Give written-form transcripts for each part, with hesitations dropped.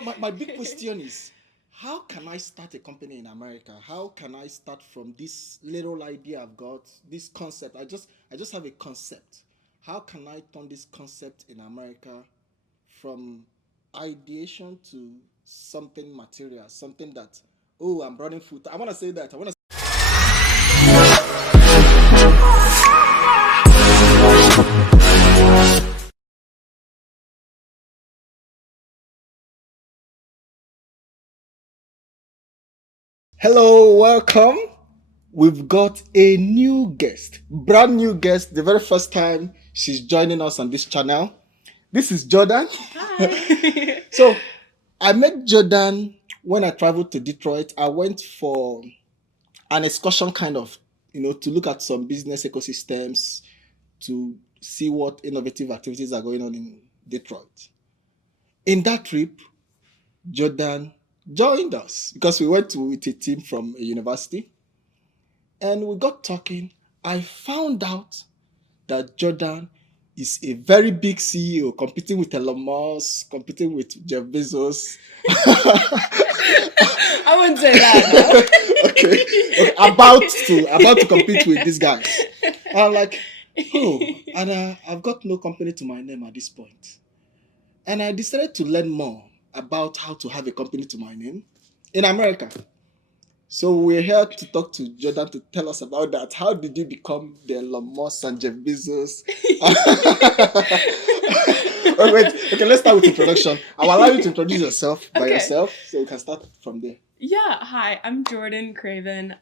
My big question is, how can I start a company in America? How can I start from this little idea I've got, this concept? I just have a concept. How can I turn this concept in America from ideation to something material, something that, oh, I'm running food. I want to say that. I want to. Hello, welcome. We've got a new guest, brand new guest, the very first time she's joining us on this channel. This is Jordan. Hi. So, I met Jordan when I traveled to Detroit. I went for an excursion kind of, to look at some business ecosystems, to see what innovative activities are going on in Detroit. In that trip, Jordan joined us because we went with a team from a university and we got talking. I found out that Jordan is a very big CEO, competing with Elon Musk, competing with Jeff Bezos. I wouldn't say that. No. Okay, about to compete with these guys. I'm like, and I've got no company to my name at this point. And I decided to learn more about how to have a company to my name in America. So we're here to talk to Jordan to tell us about that. How did you become the Elon Musk and Jeff Bezos? Oh, wait, okay, let's start with introduction. I'll allow you to introduce yourself by yourself, so we can start from there. Yeah, hi, I'm Jordan Craven.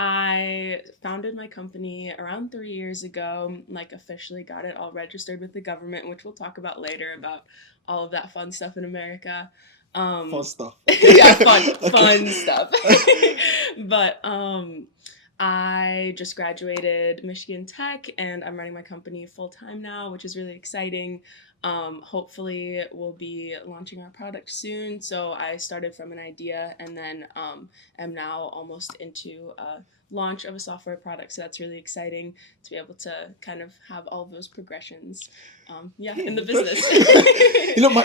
I founded my company around 3 years ago, like officially got it all registered with the government, which we'll talk about later about all of that fun stuff in America. Fun stuff. Yeah, fun stuff. But I just graduated Michigan Tech and I'm running my company full time now, which is really exciting. Hopefully we'll be launching our product soon. So I started from an idea and then am now almost into launch of a software product. So that's really exciting to be able to kind of have all of those progressions in the business.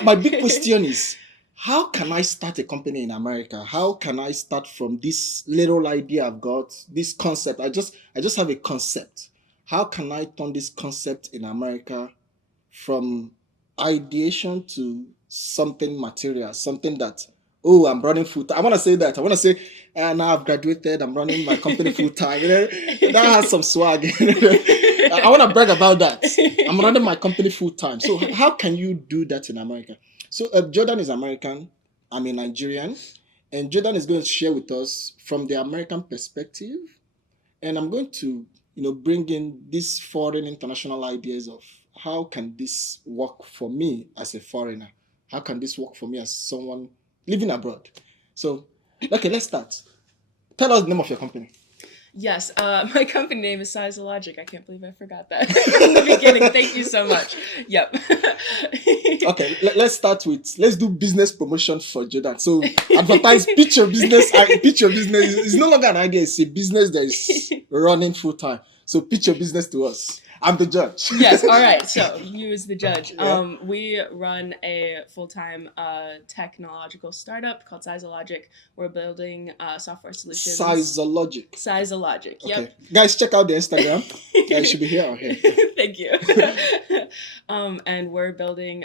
My big question is, how can I start a company in America? How can I start from this little idea I've got, this concept? I just have a concept. How can I turn this concept in America from ideation to something material, something that, oh, I'm running full time. I want to say that. I want to say, now I've graduated, I'm running my company full time. That has some swag. I want to brag about that. I'm running my company full time. So how can you do that in America? So Jordan is American. I'm a Nigerian. And Jordan is going to share with us from the American perspective. And I'm going to, bring in these foreign international ideas of how can this work for me as a foreigner? How can this work for me as someone living abroad? So, okay, let's start. Tell us the name of your company. Yes, my company name is Size of Logic. I can't believe I forgot that in the beginning. Thank you so much. Yep. Okay, let's do business promotion for Jordan. So advertise, pitch your business. Pitch your business. It's no longer an idea. It's a business that is running full time. So pitch your business to us. I'm the judge. Yes, all right. So you as the judge. Yeah. We run a full-time technological startup called Size of Logic. We're building software solutions. Size of Logic. Size of Logic. Yep. Okay. Guys, check out the Instagram. It should be here or here. Thank you. And we're building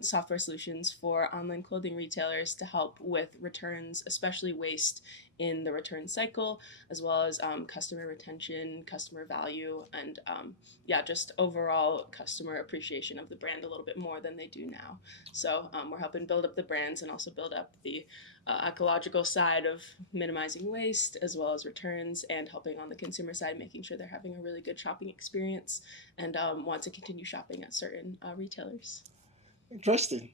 software solutions for online clothing retailers to help with returns, especially waste in the return cycle, as well as customer retention, customer value, and just overall customer appreciation of the brand a little bit more than they do now. So we're helping build up the brands and also build up the ecological side of minimizing waste, as well as returns, and helping on the consumer side, making sure they're having a really good shopping experience and want to continue shopping at certain retailers. Interesting.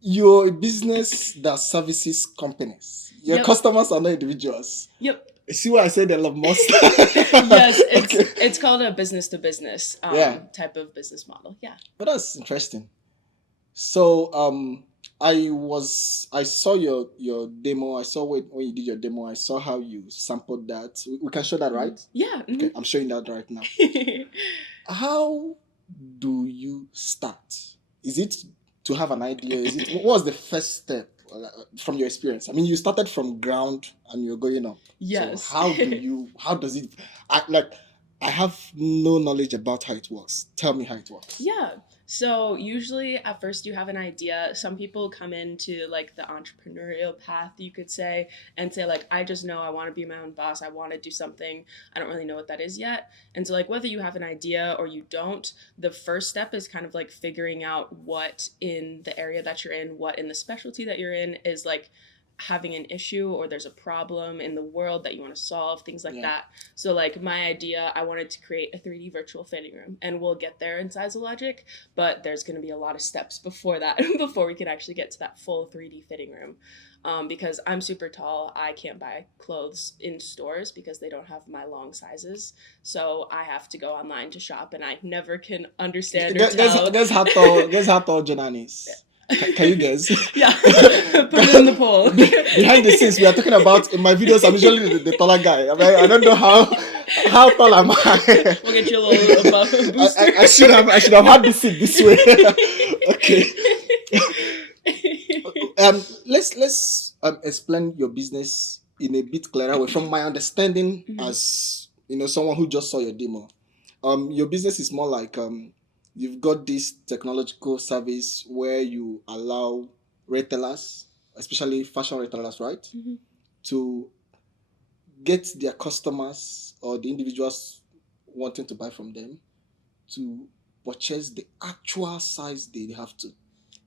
You're a business that services companies. Your customers are not individuals. Yep. See what I said? Elon Musk. Yes, it's called a business to business type of business model. Yeah. But that's interesting. So I saw your demo. I saw when you did your demo. I saw how you sampled that. We can show that, right? Yeah. Mm-hmm. Okay, I'm showing that right now. How do you start? Is it to have an idea? Is it what was the first step from your experience? I mean, you started from ground and you're going up. Yes. So how does it, I have no knowledge about how it works. Tell me how it works. Yeah. So usually at first you have an idea. Some people come into like the entrepreneurial path, you could say, and say like, I just know I want to be my own boss. I want to do something. I don't really know what that is yet. And so like whether you have an idea or you don't, the first step is kind of like figuring out what in the area that you're in, what in the specialty that you're in is like having an issue or there's a problem in the world that you want to solve, things like that. So like my idea, I wanted to create a 3D virtual fitting room, and we'll get there in Size of Logic, but there's going to be a lot of steps before that before we can actually get to that full 3D fitting room. Because I'm super tall, I can't buy clothes in stores because they don't have my long sizes. So I have to go online to shop, and I never can understand or tell. Guess how tall Jonan is. Can you guess? Yeah. Put it in the poll. Behind the scenes, we are talking about, in my videos, I'm usually the taller guy. I mean, I don't know how tall am I. We'll get you a little above booster. I should have had this seat this way. Okay. Let's explain your business in a bit clearer way. From my understanding, as someone who just saw your demo, your business is more like you've got this technological service where you allow retailers, especially fashion retailers, right, to get their customers or the individuals wanting to buy from them to purchase the actual size they have to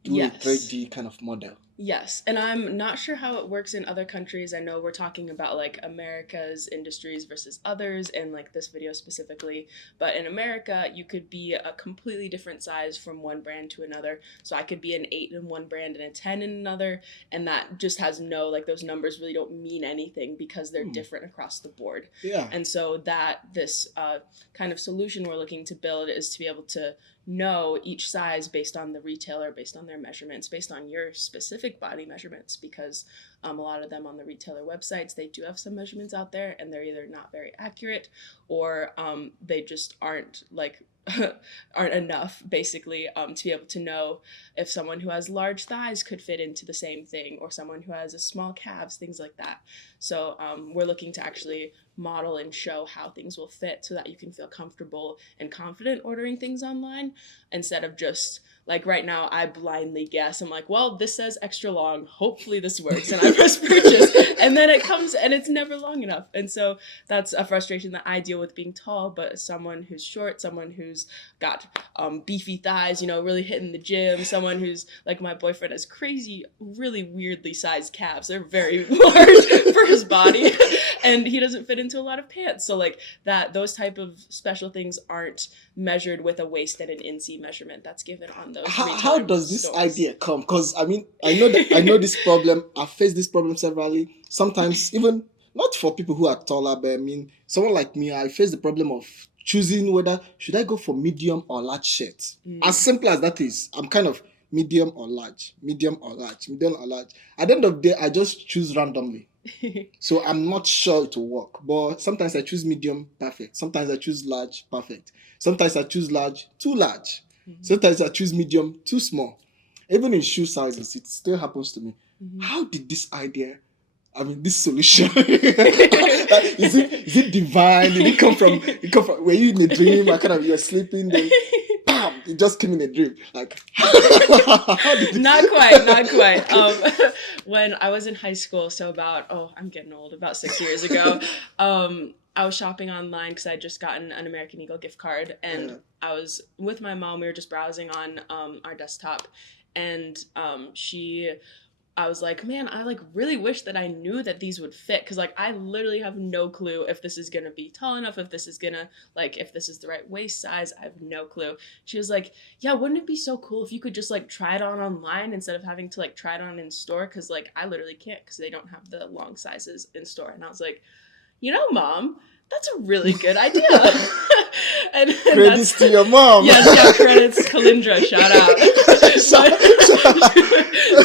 do a 3D kind of model. Yes, and I'm not sure how it works in other countries. I know we're talking about like America's industries versus others in like this video specifically, but in America you could be a completely different size from one brand to another. So I could be an 8 in one brand and a 10 in another, and that just has no, like those numbers really don't mean anything because they're different across the board. Yeah. And so this kind of solution we're looking to build is to be able to know each size based on the retailer, based on their measurements, based on your specific body measurements, because a lot of them on the retailer websites, they do have some measurements out there and they're either not very accurate or they just aren't like aren't enough basically to be able to know if someone who has large thighs could fit into the same thing or someone who has a small calves, things like that. So we're looking to actually model and show how things will fit so that you can feel comfortable and confident ordering things online instead of just like right now I blindly guess. I'm like, well, this says extra long, hopefully this works, and I press purchase and then it comes and it's never long enough. And so that's a frustration that I deal with being tall, but someone who's short, someone who's got beefy thighs, really hitting the gym, someone who's like my boyfriend has crazy, really weirdly sized calves. They're very large for his body and he doesn't fit into a lot of pants. So like those type of special things aren't measured with a waist and an INSEE measurement that's given on those. How does this idea come? Because I mean, I know this problem. I've faced this problem severally. Sometimes even not for people who are taller, but I mean, someone like me, I face the problem of choosing whether should I go for medium or large shirts. As simple as that is, I'm kind of medium or large, medium or large, medium or large. At the end of the day, I just choose randomly. So I'm not sure it will work. But sometimes I choose medium, perfect. Sometimes I choose large, perfect. Sometimes I choose large, too large. Sometimes I choose medium, too small. Even in shoe sizes, it still happens to me. How did this idea, this solution, is it divine? Did it come from, were you in a dream? You're sleeping, then bam, it just came in a dream. Like, not quite. When I was in high school, so I'm getting old, about 6 years ago, I was shopping online because I had just gotten an American Eagle gift card, and I was with my mom. We were just browsing on our desktop, and I was like, man, I like really wish that I knew that these would fit, because like I literally have no clue if this is gonna be tall enough, if this is gonna if this is the right waist size. I have no clue. She was like, yeah, wouldn't it be so cool if you could just like try it on online instead of having to like try it on in store, because like I literally can't because they don't have the long sizes in store. And I was like, Mom, that's a really good idea. and credits to your mom. Yes, credits, Kalindra, shout out.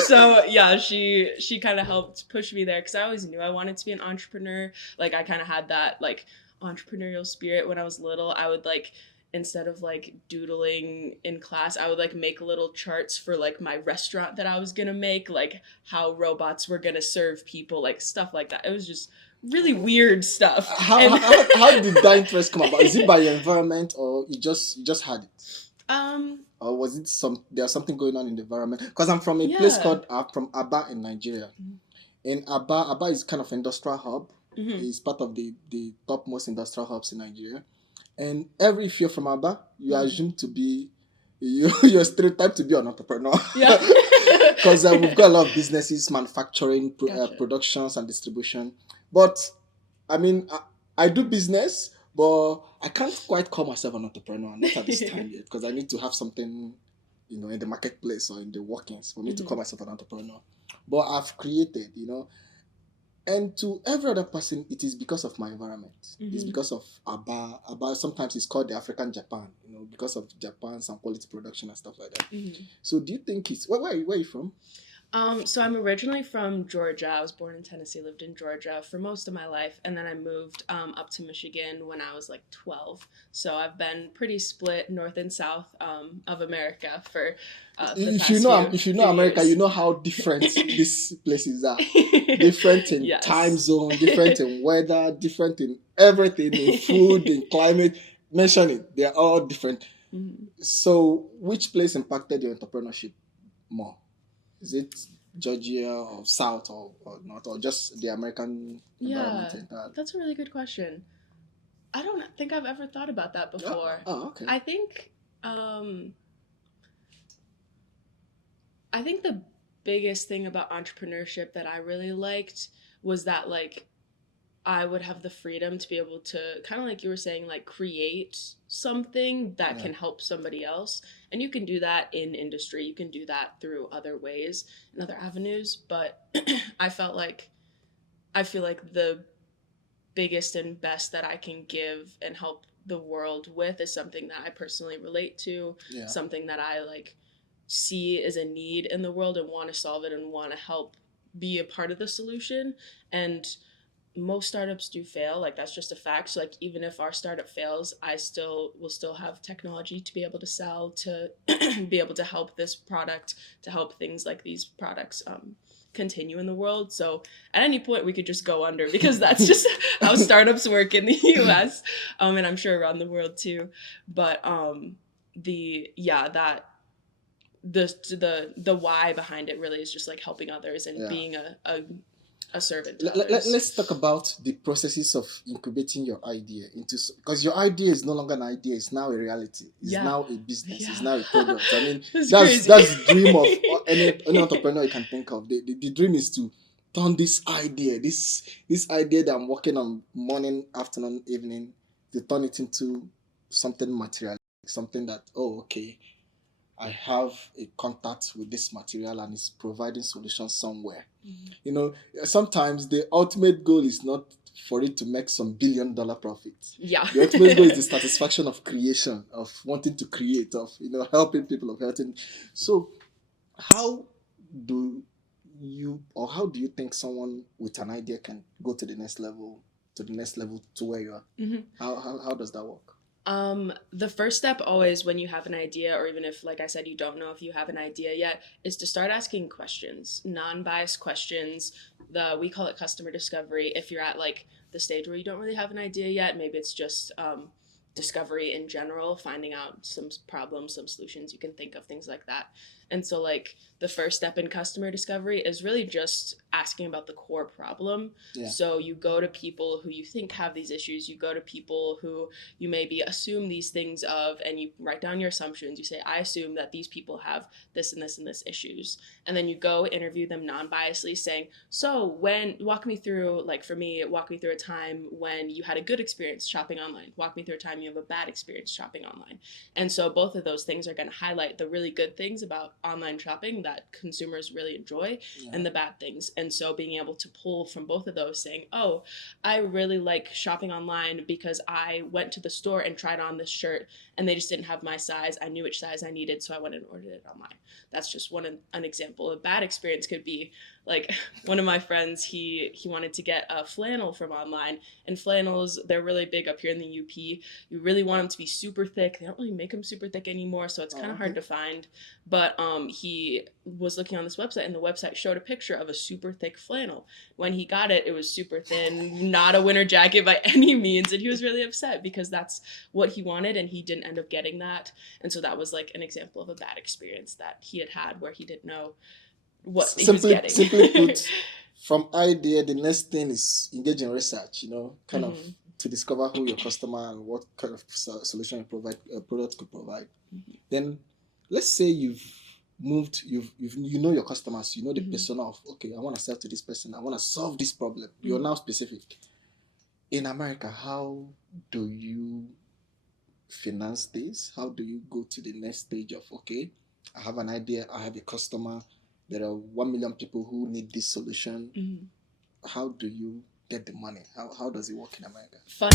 So yeah, she kind of helped push me there because I always knew I wanted to be an entrepreneur. Like I kind of had that like entrepreneurial spirit when I was little. I would like instead of like doodling in class, I would like make little charts for like my restaurant that I was gonna make, like how robots were gonna serve people, like stuff like that. It was just really weird stuff. How, And how did that interest come about? Is it by your environment, or you just had it? Or was it there's something going on in the environment? Because I'm from a place yeah. called from Aba in Nigeria. In Aba is kind of industrial hub. Mhm. It's part of the topmost industrial hubs in Nigeria. And if you're from Aba, you are assumed to be you're stereotyped to be an entrepreneur. Yeah. Because we've got a lot of businesses, manufacturing, Gotcha. productions, and distribution. But I mean, I do business, but I can't quite call myself an entrepreneur, not at this time yet, because I need to have something, in the marketplace or in the workings for me to call myself an entrepreneur. But I've created, and to every other person, it is because of my environment. It's because of Aba. Aba, sometimes it's called the African Japan, because of Japan, some quality production and stuff like that. So do you think where are you from? So I'm originally from Georgia. I was born in Tennessee, lived in Georgia for most of my life, and then I moved up to Michigan when I was like 12. So I've been pretty split north and south of America for the If you past know few, if you know few America, years. you know how different these places are. Different in Yes. time zone, different in weather, different in everything, in food, in climate. Mention it. They're all different. So which place impacted your entrepreneurship more? Is it Georgia or South or not, or just the American environment entirely? That's a really good question. I don't think I've ever thought about that before. Okay. I think um, I think the biggest thing about entrepreneurship that I really liked was that like I would have the freedom to be able to kind of like you were saying, like create something that can help somebody else. And you can do that in industry. You can do that through other ways and other avenues. But I feel like the biggest and best that I can give and help the world with is something that I personally relate to, something that I like see as a need in the world and want to solve it and want to help be a part of the solution. And most startups do fail, like that's just a fact. So like even if our startup fails, I still will still have technology to be able to sell, to be able to help this product, to help things like these products continue in the world. So at any point we could just go under, because that's just how startups work in the US, and I'm sure around the world too. But the why behind it really is just like helping others and being a servant to others. Let's talk about the processes of incubating your idea because your idea is no longer an idea; it's now a reality. It's now a business. It's now a product. I mean, that's the dream of any entrepreneur you can think of. The dream is to turn this idea that I'm working on morning, afternoon, evening, to turn it into something material, something that okay, I have a contact with this material and it's providing solutions somewhere. Sometimes the ultimate goal is not for it to make some $1 billion profit. Yeah. The ultimate goal is the satisfaction of creation, of wanting to create, of helping people, of helping. So, how do you think someone with an idea can go to the next level, to where you are? How does that work? The first step always when you have an idea, or even if, like I said, you don't know if you have an idea yet, is to start asking questions, non-biased questions. We call it customer discovery. If you're at like the stage where you don't really have an idea yet, maybe it's just discovery in general, finding out some problems, some solutions you can think of, things like that. And so like the first step in customer discovery is really just asking about the core problem. So you go to people who you think have these issues, you go to people who you maybe assume these things of, and you write down your assumptions. You say, I assume that these people have this and this and this issues. And then you go interview them non-biasedly, saying, so walk me through, like for me, walk me through a time when you had a good experience shopping online. Walk me through a time you have a bad experience shopping online. And so both of those things are going to highlight the really good things about online shopping that consumers really enjoy Yeah. and the bad things. And so being able to pull from both of those, saying, oh, I really like shopping online because I went to the store and tried on this shirt and they just didn't have my size. I knew which size I needed, so I went and ordered it online. That's just an example. A bad experience could be like one of my friends, he wanted to get a flannel from online, and flannels, they're really big up here in the UP. You really want them to be super thick. They don't really make them super thick anymore, so it's kind of hard to find. But he was looking on this website, and the website showed a picture of a super thick flannel. When he got it, it was super thin, not a winter jacket by any means, and he was really upset because that's what he wanted, and he didn't end up getting that. And so that was like an example of a bad experience that he had where he didn't know what he was getting. Simply put, from idea, the next thing is engage in research, kind of to discover who your customer and what kind of solution you provide, product could provide. Then let's say you've moved, you know your customers, you know the persona of, okay, I want to sell to this person, I want to solve this problem. You're now specific. In America, how do you finance this? How do you go to the next stage of, okay, I have an idea, I have a customer, there are 1 million people who need this solution. How do you get the money? How does it work in America? Fun.